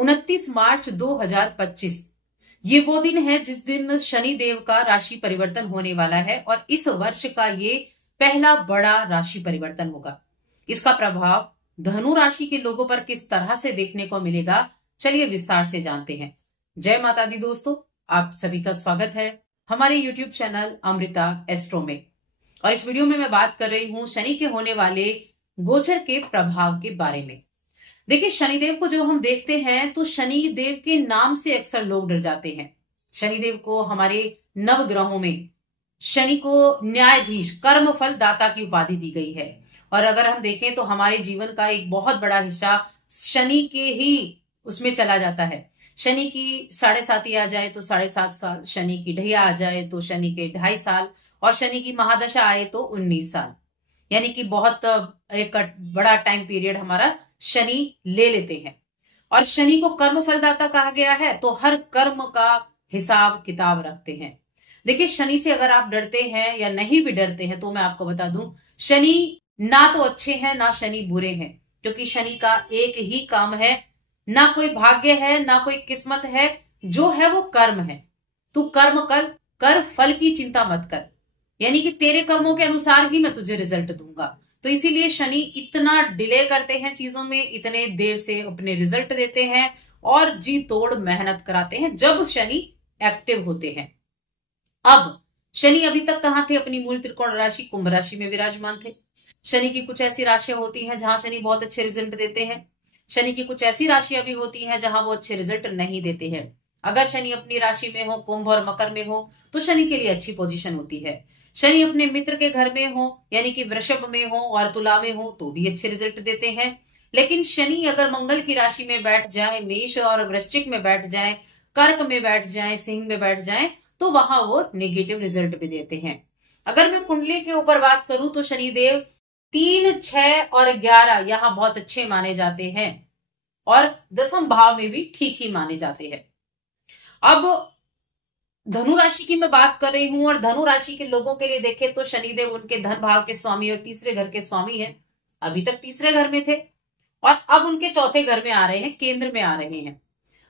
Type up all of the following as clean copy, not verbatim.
29 मार्च 2025 ये वो दिन है जिस दिन शनि देव का राशि परिवर्तन होने वाला है और इस वर्ष का ये पहला बड़ा राशि परिवर्तन होगा। इसका प्रभाव धनु राशि के लोगों पर किस तरह से देखने को मिलेगा, चलिए विस्तार से जानते हैं। जय माता दी दोस्तों, आप सभी का स्वागत है हमारे YouTube चैनल अमृता एस्ट्रो में। और इस वीडियो में मैं बात कर रही हूं शनि के होने वाले गोचर के प्रभाव के बारे में। देखिए, शनिदेव को जब हम देखते हैं तो शनि देव के नाम से अक्सर लोग डर जाते हैं। शनिदेव को हमारे नव ग्रहों में शनि को न्यायाधीश, कर्म फल दाता की उपाधि दी गई है। और अगर हम देखें तो हमारे जीवन का एक बहुत बड़ा हिस्सा शनि के ही उसमें चला जाता है। शनि की 7.5 आ जाए तो 7.5 साल, शनि की ढैया आ जाए तो शनि के 2.5 साल, और शनि की महादशा आए तो 19 साल, यानी कि बहुत एक बड़ा टाइम पीरियड हमारा शनि ले लेते हैं। और शनि को कर्म फलदाता कहा गया है, तो हर कर्म का हिसाब किताब रखते हैं। देखिए, शनि से अगर आप डरते हैं या नहीं भी डरते हैं तो मैं आपको बता दूं, शनि ना तो अच्छे हैं ना शनि बुरे हैं, क्योंकि शनि का एक ही काम है, ना कोई भाग्य है ना कोई किस्मत है, जो है वो कर्म है। तू कर्म कर फल की चिंता मत कर, यानी कि तेरे कर्मों के अनुसार ही मैं तुझे रिजल्ट दूंगा। तो इसीलिए शनि इतना डिले करते हैं चीजों में, इतने देर से अपने रिजल्ट देते हैं और जी तोड़ मेहनत कराते हैं जब शनि एक्टिव होते हैं। अब शनि अभी तक कहां थे? अपनी मूल त्रिकोण राशि कुंभ राशि में विराजमान थे। शनि की कुछ ऐसी राशियां होती हैं जहां शनि बहुत अच्छे रिजल्ट देते हैं। शनि की कुछ ऐसी राशियां भी होती हैं जहां वो अच्छे रिजल्ट नहीं देते हैं। अगर शनि अपनी राशि में हो, कुंभ और मकर में हो, तो शनि के लिए अच्छी पोजीशन होती है। शनि अपने मित्र के घर में हो, यानी कि वृषभ में हो और तुला में हो, तो भी अच्छे रिजल्ट देते हैं। लेकिन शनि अगर मंगल की राशि में बैठ जाए, मेष और वृश्चिक में बैठ जाए, कर्क में बैठ जाए, सिंह में बैठ जाए, तो वहां वो नेगेटिव रिजल्ट भी देते हैं। अगर मैं कुंडली के ऊपर बात करूं तो शनिदेव 3, 6 और 11 यहां बहुत अच्छे माने जाते हैं और 10वें भाव में भी ठीक ही माने जाते हैं। अब धनु राशि की मैं बात कर रही हूं और धनु राशि के लोगों के लिए देखें तो शनिदेव उनके धन भाव के स्वामी और तीसरे घर के स्वामी हैं। अभी तक तीसरे घर में थे और अब उनके चौथे घर में आ रहे हैं, केंद्र में आ रहे हैं।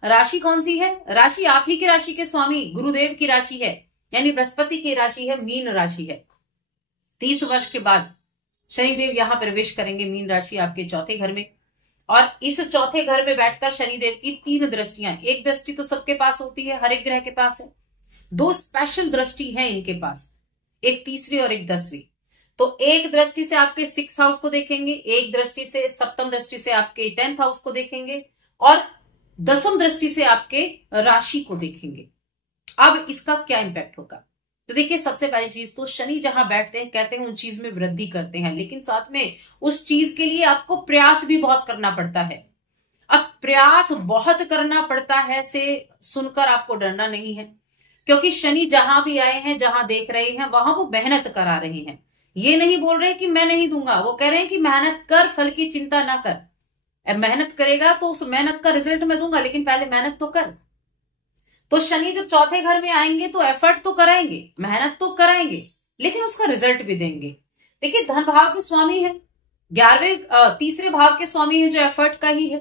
राशि कौन सी है? राशि आप ही की राशि के स्वामी गुरुदेव की राशि है, यानी बृहस्पति की राशि है, मीन राशि है। 30 वर्ष के बाद शनिदेव यहां प्रवेश करेंगे मीन राशि, आपके चौथे घर में। और इस चौथे घर में बैठकर शनिदेव की 3 दृष्टियां, एक दृष्टि तो सबके पास होती है, हर एक ग्रह के पास है, 2 स्पेशल दृष्टि है इनके पास, एक तीसरी और एक 10वीं। तो एक दृष्टि से आपके 6th हाउस को देखेंगे, एक दृष्टि से 7th दृष्टि से आपके 10th हाउस को देखेंगे और 10वीं दृष्टि से आपके राशि को देखेंगे। अब इसका क्या इंपैक्ट होगा? तो देखिए, सबसे पहली चीज तो शनि जहां बैठते हैं, कहते हैं उन चीज में वृद्धि करते हैं, लेकिन साथ में उस चीज के लिए आपको प्रयास भी बहुत करना पड़ता है। अब प्रयास बहुत करना पड़ता है से सुनकर आपको डरना नहीं है, क्योंकि शनि जहां भी आए हैं, जहां देख रहे हैं, वहां वो मेहनत करा रहे हैं। ये नहीं बोल रहे कि मैं नहीं दूंगा, वो कह रहे हैं कि मेहनत कर, फल की चिंता ना कर। अब मेहनत करेगा तो उस मेहनत का रिजल्ट मैं दूंगा, लेकिन पहले मेहनत तो कर। तो शनि जब चौथे घर में आएंगे तो एफर्ट तो कराएंगे, मेहनत तो कराएंगे, लेकिन उसका रिजल्ट भी देंगे। देखिए, धन भाव के स्वामी है, 11वें तीसरे भाव के स्वामी है, जो एफर्ट का ही है।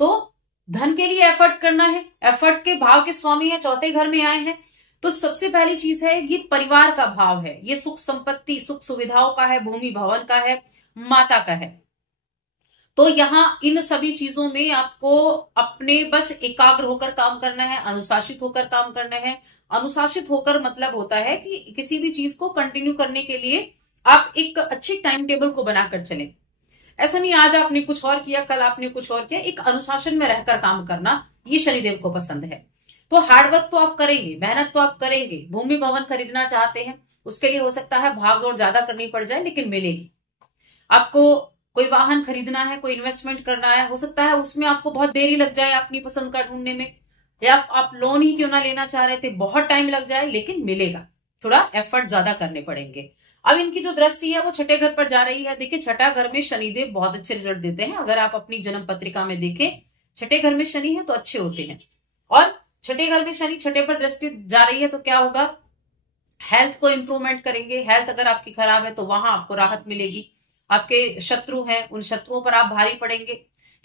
तो धन के लिए एफर्ट करना है, एफर्ट के भाव के स्वामी है, चौथे घर में आए हैं। तो सबसे पहली चीज है, ये परिवार का भाव है, ये सुख संपत्ति, सुख सुविधाओं का है, भूमि भवन का है, माता का है। तो यहां इन सभी चीजों में आपको अपने बस एकाग्र होकर काम करना है, अनुशासित होकर काम करना है। अनुशासित होकर मतलब होता है कि किसी भी चीज को कंटिन्यू करने के लिए आप एक अच्छी टाइम टेबल को बनाकर चलें। ऐसा नहीं आज आपने कुछ और किया, कल आपने कुछ और किया। एक अनुशासन में रहकर काम करना, ये शनिदेव को पसंद है। तो हार्डवर्क तो आप करेंगे, मेहनत तो आप करेंगे। भूमि भवन खरीदना चाहते हैं, उसके लिए हो सकता है भाग दौड़ ज्यादा करनी पड़ जाए, लेकिन मिलेगी। आपको कोई वाहन खरीदना है, कोई इन्वेस्टमेंट करना है, हो सकता है उसमें आपको बहुत देरी लग जाए अपनी पसंद का ढूंढने में, या आप लोन ही क्यों ना लेना चाह रहे थे, बहुत टाइम लग जाए, लेकिन मिलेगा। थोड़ा एफर्ट ज्यादा करने पड़ेंगे। अब इनकी जो दृष्टि है वो छठे घर पर जा रही है। देखिए, छठा घर में शनिदेव बहुत अच्छे रिजल्ट देते हैं। अगर आप अपनी जन्म पत्रिका में देखें, छठे घर में शनि है तो अच्छे होते हैं। और छठे घर में शनि, छठे पर दृष्टि जा रही है तो क्या होगा? हेल्थ को इंप्रूवमेंट करेंगे। हेल्थ अगर आपकी खराब है तो वहां आपको राहत मिलेगी। आपके शत्रु हैं, उन शत्रुओं पर आप भारी पड़ेंगे।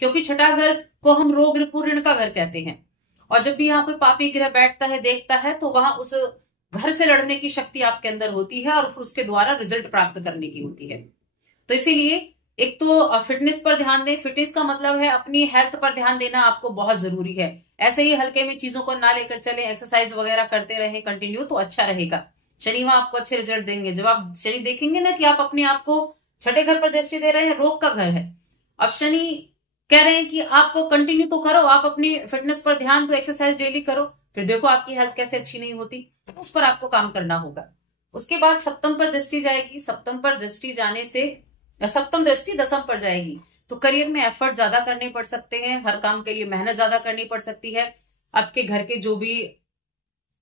क्योंकि छठा घर को हम रोग रिपु ऋण का घर कहते हैं। और जब भी यहाँ कोई पापी ग्रह बैठता है, देखता है, तो वहां उस घर से लड़ने की शक्ति आपके अंदर होती है और फिर उसके द्वारा रिजल्ट प्राप्त करने की होती है। तो इसीलिए एक तो फिटनेस पर ध्यान दें। फिटनेस का मतलब है अपनी हेल्थ पर ध्यान देना आपको बहुत जरूरी है। ऐसे ही हल्के में चीजों को ना लेकर चले, एक्सरसाइज वगैरह करते रहें कंटिन्यू, तो अच्छा रहेगा। शनि वहां आपको अच्छे रिजल्ट देंगे। जब आप शनि देखेंगे ना कि आप अपने आप को छठे घर पर दृष्टि दे रहे हैं, रोग का घर है, अब शनि कह रहे हैं कि आप कंटिन्यू तो करो, आप अपनी फिटनेस पर ध्यान दो, एक्सरसाइज डेली करो, फिर देखो आपकी हेल्थ कैसे अच्छी नहीं होती, तो उस पर आपको काम करना होगा। उसके बाद सप्तम पर दृष्टि जाएगी। सप्तम पर दृष्टि जाने से, सप्तम दृष्टि दसम पर जाएगी, तो करियर में एफर्ट ज्यादा करने पड़ सकते हैं, हर काम के लिए मेहनत ज्यादा करनी पड़ सकती है। आपके घर के जो भी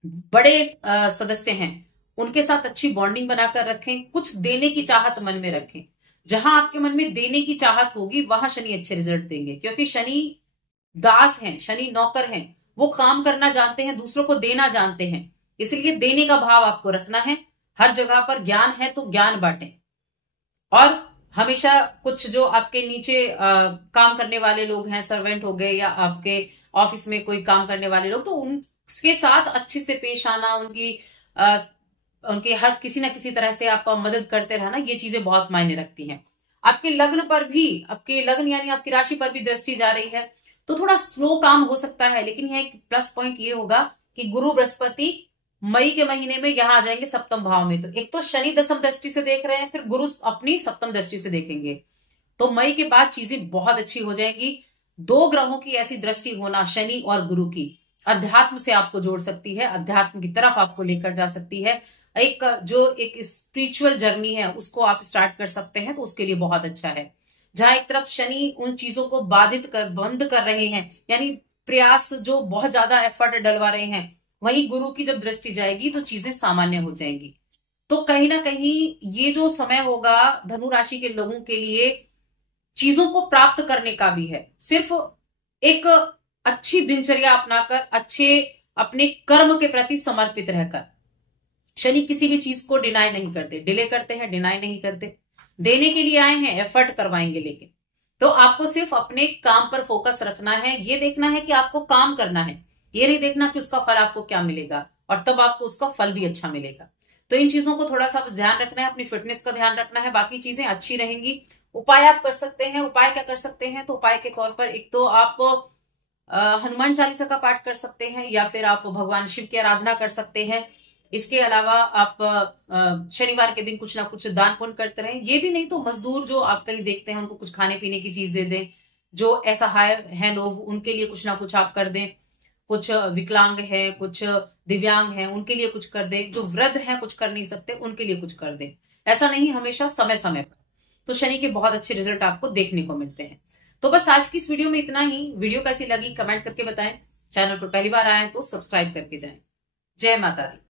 बड़े सदस्य हैं उनके साथ अच्छी बॉन्डिंग बनाकर रखें, कुछ देने की चाहत मन में रखें। जहां आपके मन में देने की चाहत होगी वहां शनि अच्छे रिजल्ट देंगे, क्योंकि शनि दास हैं, शनि नौकर हैं, वो काम करना जानते हैं, दूसरों को देना जानते हैं, इसलिए देने का भाव आपको रखना है। हर जगह पर ज्ञान है तो ज्ञान बांटें। और हमेशा कुछ जो आपके नीचे काम करने वाले लोग हैं, सर्वेंट हो गए या आपके ऑफिस में कोई काम करने वाले लोग, तो उनके साथ अच्छे से पेश आना, उनके हर किसी ना किसी तरह से आप मदद करते रहना, ये चीजें बहुत मायने रखती हैं। आपके लग्न पर भी, आपके लग्न यानी आपकी राशि पर भी दृष्टि जा रही है, तो थोड़ा स्लो काम हो सकता है, लेकिन यह एक प्लस पॉइंट ये होगा कि गुरु बृहस्पति मई के महीने में यहां आ जाएंगे सप्तम भाव में। तो एक तो शनि दसम दृष्टि से देख रहे हैं, फिर गुरु अपनी सप्तम दृष्टि से देखेंगे, तो मई के बाद चीजें बहुत अच्छी हो जाएंगी। दो ग्रहों की ऐसी दृष्टि होना, शनि और गुरु की, अध्यात्म से आपको जोड़ सकती है, अध्यात्म की तरफ आपको लेकर जा सकती है। एक स्पिरिचुअल जर्नी है उसको आप स्टार्ट कर सकते हैं, तो उसके लिए बहुत अच्छा है। जहां एक तरफ शनि उन चीजों को बंद कर रहे हैं, यानी प्रयास जो बहुत ज्यादा एफर्ट डलवा रहे हैं, वहीं गुरु की जब दृष्टि जाएगी तो चीजें सामान्य हो जाएंगी। तो कहीं ना कहीं ये जो समय होगा धनु राशि के लोगों के लिए चीजों को प्राप्त करने का भी है। सिर्फ एक अच्छी दिनचर्या अपनाकर, अच्छे अपने कर्म के प्रति समर्पित रहकर। शनि किसी भी चीज को डिनाई नहीं करते, डिले करते हैं, डिनाई नहीं करते, देने के लिए आए हैं, एफर्ट करवाएंगे। लेकिन तो आपको सिर्फ अपने काम पर फोकस रखना है, ये देखना है कि आपको काम करना है, ये नहीं देखना कि उसका फल आपको क्या मिलेगा, और तब आपको उसका फल भी अच्छा मिलेगा। तो इन चीजों को थोड़ा सा ध्यान रखना है, अपनी फिटनेस का ध्यान रखना है, बाकी चीजें अच्छी रहेंगी। उपाय आप कर सकते हैं। उपाय क्या कर सकते हैं? तो उपाय के तौर पर एक तो आप हनुमान चालीसा का पाठ कर सकते हैं, या फिर आप भगवान शिव की आराधना कर सकते हैं। इसके अलावा आप शनिवार के दिन कुछ ना कुछ दान पुण्य करते रहें। ये भी नहीं तो मजदूर जो आप कहीं देखते हैं उनको कुछ खाने पीने की चीज दे दें, जो असहाय हैं लोग उनके लिए कुछ ना कुछ आप कर दें, कुछ विकलांग है, कुछ दिव्यांग हैं उनके लिए कुछ कर दें, जो वृद्ध हैं कुछ कर नहीं सकते उनके लिए कुछ कर दें। ऐसा नहीं, हमेशा समय समय पर। तो शनि के बहुत अच्छे रिजल्ट आपको देखने को मिलते हैं। तो बस आज की इस वीडियो में इतना ही। वीडियो कैसी लगी कमेंट करके बताएं। चैनल पर पहली बार आए तो सब्सक्राइब करके जाएं। जय माता दी।